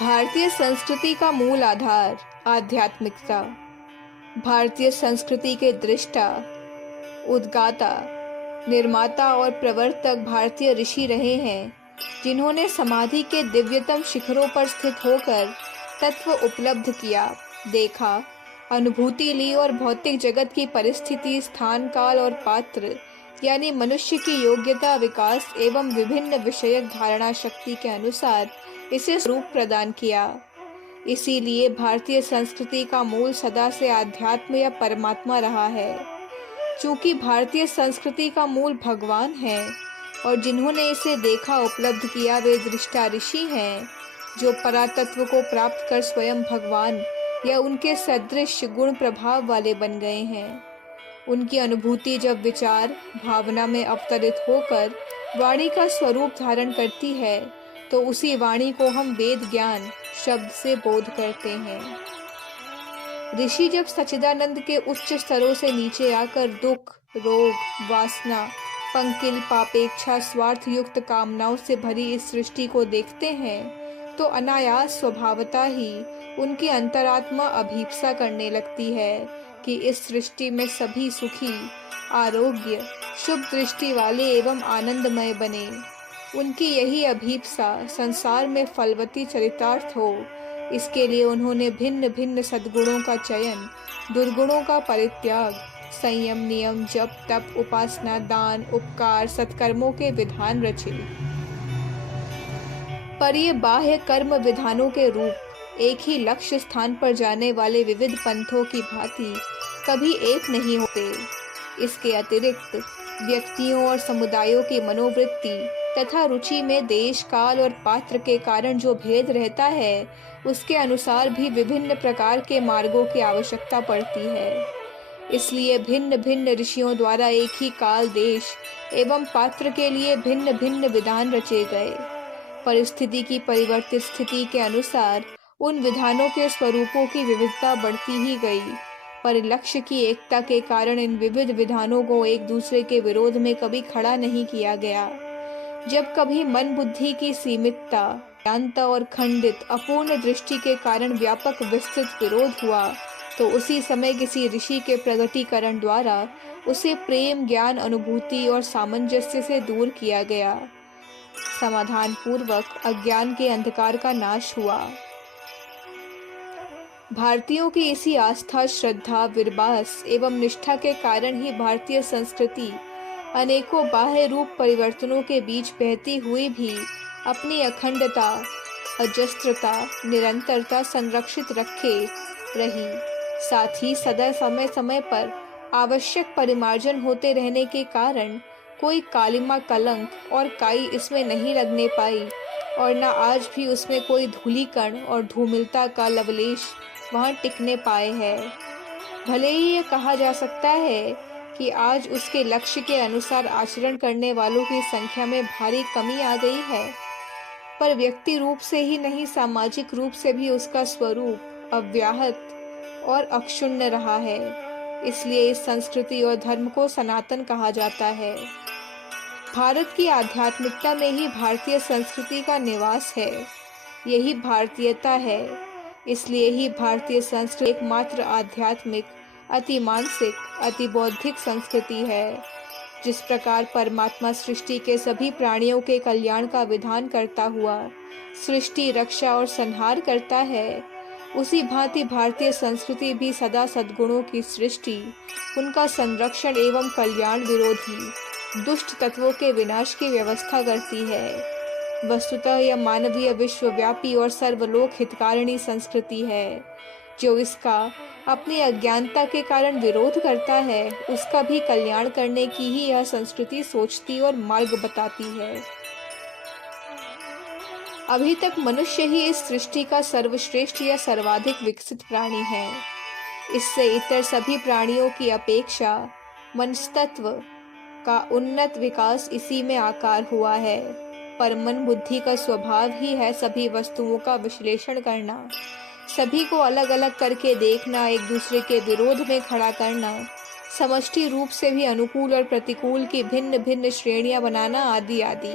भारतीय संस्कृति का मूल आधार आध्यात्मिकता। भारतीय संस्कृति के दृष्टा, उद्गाता, निर्माता और प्रवर्तक भारतीय ऋषि रहे हैं, जिन्होंने समाधि के दिव्यतम शिखरों पर स्थित होकर तत्व उपलब्ध किया, देखा, अनुभूति ली और भौतिक जगत की परिस्थिति, स्थान, काल और पात्र यानी मनुष्य की योग्यता, विकास एवं विभिन्न विषयक धारणा शक्ति के अनुसार इसे स्वरूप प्रदान किया। इसीलिए भारतीय संस्कृति का मूल सदा से आध्यात्म या परमात्मा रहा है। चूंकि भारतीय संस्कृति का मूल भगवान है और जिन्होंने इसे देखा, उपलब्ध किया, वे दृष्टा ऋषि हैं, जो परातत्व को प्राप्त कर स्वयं भगवान या उनके सदृश गुण प्रभाव वाले बन गए हैं। उनकी अनुभूति जब विचार भावना में अवतरित होकर वाणी का स्वरूप धारण करती है, तो उसी वाणी को हम वेद ज्ञान शब्द से बोध करते हैं। ऋषि जब सच्चिदानंद के उच्च स्तरों से नीचे आकर दुख, रोग, वासना, पंकिल, पापेक्षा, स्वार्थ युक्त कामनाओं से भरी इस सृष्टि को देखते हैं, तो अनायास स्वभावतः ही उनकी अंतरात्मा अभीप्सा करने लगती है कि इस सृष्टि में सभी सुखी, आरोग्य, शुभ दृष्टि वाले एवं आनंदमय बने। उनकी यही अभीप्सा संसार में फलवती चरितार्थ हो, इसके लिए उन्होंने भिन्न भिन्न सद्गुणों का चयन, दुर्गुणों का परित्याग, संयम, नियम, जप, तप, उपासना, दान, उपकार, सत्कर्मों के विधान रचे। पर ये बाह्य कर्म विधानों के रूप एक ही लक्ष्य स्थान पर जाने वाले विविध पंथों की भांति कभी एक नहीं होते। इसके अतिरिक्त व्यक्तियों और समुदायों की मनोवृत्ति तथा रुचि में देश, काल और पात्र के कारण जो भेद रहता है, उसके अनुसार भी विभिन्न प्रकार के मार्गों की आवश्यकता पड़ती है। इसलिए भिन्न भिन्न ऋषियों द्वारा एक ही काल, देश एवं पात्र के लिए भिन्न भिन्न विधान रचे गए। परिस्थिति की परिवर्तित स्थिति के अनुसार उन विधानों के स्वरूपों की विविधता बढ़ती ही गई, पर लक्ष्य की एकता के कारण इन विविध विधानों को एक दूसरे के विरोध में कभी खड़ा नहीं किया गया। जब कभी मन बुद्धि की सीमितता, अज्ञानता और खंडित अपूर्ण दृष्टि के कारण व्यापक विस्तृत विरोध हुआ, तो उसी समय किसी ऋषि के प्रगटीकरण द्वारा उसे प्रेम, ज्ञान, अनुभूति और सामंजस्य से दूर किया गया। समाधान पूर्वक अज्ञान के अंधकार का नाश हुआ। भारतीयों की इसी आस्था, श्रद्धा, विश्वास एवं निष्ठा के कारण ही भारतीय संस्कृति अनेकों बाह्य रूप परिवर्तनों के बीच बहती हुई भी अपनी अखंडता, अजस्त्रता, निरंतरता संरक्षित रखे रही। साथ ही सदा समय समय पर आवश्यक परिमार्जन होते रहने के कारण कोई कालिमा, कलंक और काई इसमें नहीं लगने पाई और न आज भी उसमें कोई धूलिकण और धूमिलता का लवलेश वहाँ टिकने पाए हैं। भले ही ये कहा जा सकता है कि आज उसके लक्ष्य के अनुसार आचरण करने वालों की संख्या में भारी कमी आ गई है, पर व्यक्ति रूप से ही नहीं, सामाजिक रूप से भी उसका स्वरूप अव्याहत और अक्षुण्ण रहा है। इसलिए इस संस्कृति और धर्म को सनातन कहा जाता है। भारत की आध्यात्मिकता में ही भारतीय संस्कृति का निवास है। यही भारतीयता है। इसलिए ही भारतीय संस्कृति एकमात्र आध्यात्मिक, अति मानसिक, अति बौद्धिक संस्कृति है। जिस प्रकार परमात्मा सृष्टि के सभी प्राणियों के कल्याण का विधान करता हुआ सृष्टि, रक्षा और संहार करता है, उसी भांति भारतीय संस्कृति भी सदा सद्गुणों की सृष्टि, उनका संरक्षण एवं कल्याण, विरोधी दुष्ट तत्वों के विनाश की व्यवस्था करती है। वस्तुतः यह मानवीय, विश्वव्यापी और सर्वलोक हितकारिणी संस्कृति है। जो इसका अपनी अज्ञानता के कारण विरोध करता है, उसका भी कल्याण करने की ही यह संस्कृति सोचती और मार्ग बताती है। अभी तक मनुष्य ही इस सृष्टि का सर्वश्रेष्ठ या सर्वाधिक विकसित प्राणी है। इससे इतर सभी प्राणियों की अपेक्षा मनस्तत्व का उन्नत विकास इसी में आकार हुआ है। पर मन बुद्धि का स्वभाव ही है सभी वस्तुओं का विश्लेषण करना, सभी को अलग अलग करके देखना, एक दूसरे के विरोध में खड़ा करना, समष्टि रूप से भी अनुकूल और प्रतिकूल की भिन्न भिन्न श्रेणियां बनाना, आदि आदि।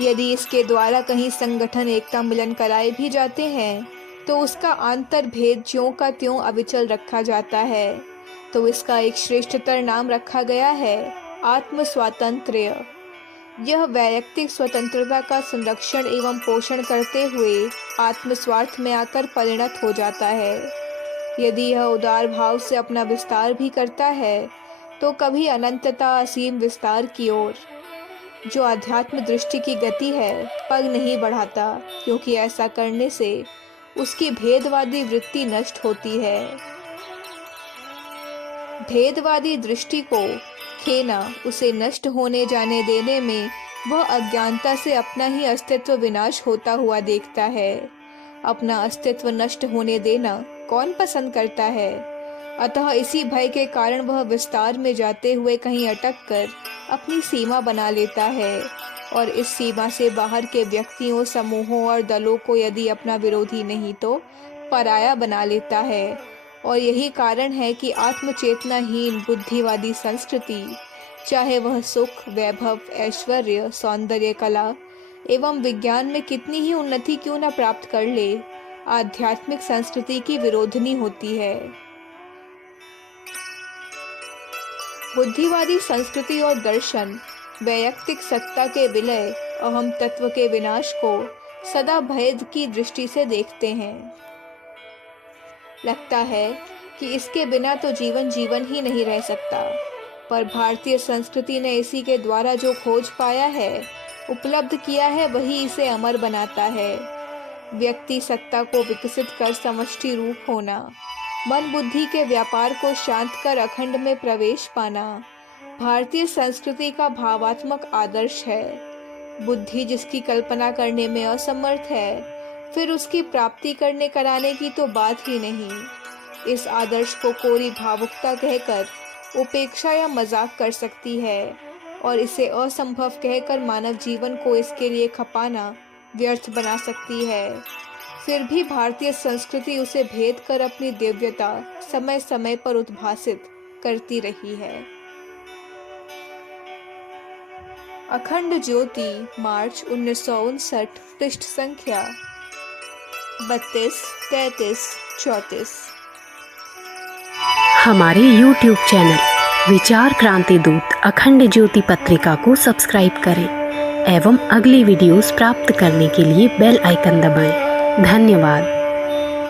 यदि इसके द्वारा कहीं संगठन एकता मिलन कराए भी जाते हैं तो उसका आंतर भेद ज्यों का त्यों अविचल रखा जाता है, तो इसका एक श्रेष्ठतर नाम रखा गया है, आत्म स्वातंत्र्य। यह वैयक्तिक स्वतंत्रता का संरक्षण एवं पोषण करते हुए आत्मस्वार्थ में आकर परिणत हो जाता है। यदि यह उदार भाव से अपना विस्तार भी करता है तो कभी अनंतता असीम विस्तार की ओर। जो आध्यात्म दृष्टि की गति है पग नहीं बढ़ाता, क्योंकि ऐसा करने से उसकी भेदवादी वृत्ति नष्ट होती है। भेदवादी दृष्टि को खेना, उसे नष्ट होने जाने देने में वह अज्ञानता से अपना ही अस्तित्व विनाश होता हुआ देखता है। अपना अस्तित्व नष्ट होने देना कौन पसंद करता है? अतः इसी भय के कारण वह विस्तार में जाते हुए कहीं अटक कर अपनी सीमा बना लेता है, और इस सीमा से बाहर के व्यक्तियों, समूहों और दलों को यदि अपना विरोधी नहीं तो पराया बना लेता है। और यही कारण है कि आत्मचेतनाहीन बुद्धिवादी संस्कृति, चाहे वह सुख, वैभव, ऐश्वर्य, सौंदर्य, कला एवं विज्ञान में कितनी ही उन्नति क्यों न प्राप्त कर ले, आध्यात्मिक संस्कृति की विरोधिनी होती है। बुद्धिवादी संस्कृति और दर्शन वैयक्तिक सत्ता के विलय, अहम तत्व के विनाश को सदा भेद की दृष्टि से देखते हैं। लगता है कि इसके बिना तो जीवन जीवन ही नहीं रह सकता, पर भारतीय संस्कृति ने इसी के द्वारा जो खोज पाया है, उपलब्ध किया है, वही इसे अमर बनाता है। व्यक्ति सत्ता को विकसित कर समष्टि रूप होना, मन बुद्धि के व्यापार को शांत कर अखंड में प्रवेश पाना भारतीय संस्कृति का भावात्मक आदर्श है। बुद्धि जिसकी कल्पना करने में असमर्थ है, फिर उसकी प्राप्ति करने कराने की तो बात ही नहीं। इस आदर्श को कोरी भावुकता कहकर उपेक्षा या मजाक कर सकती है, और इसे असंभव कहकर मानव जीवन को इसके लिए खपाना व्यर्थ बना सकती है। फिर भी भारतीय संस्कृति उसे भेद कर अपनी दिव्यता समय समय पर उद्भासित करती रही है। अखंड ज्योति, मार्च 1959, पृष्ठ संख्या 32, 33, 34। हमारे YouTube चैनल विचार क्रांति दूत अखंड ज्योति पत्रिका को सब्सक्राइब करें एवं अगली वीडियोस प्राप्त करने के लिए बेल आइकन दबाएं। धन्यवाद।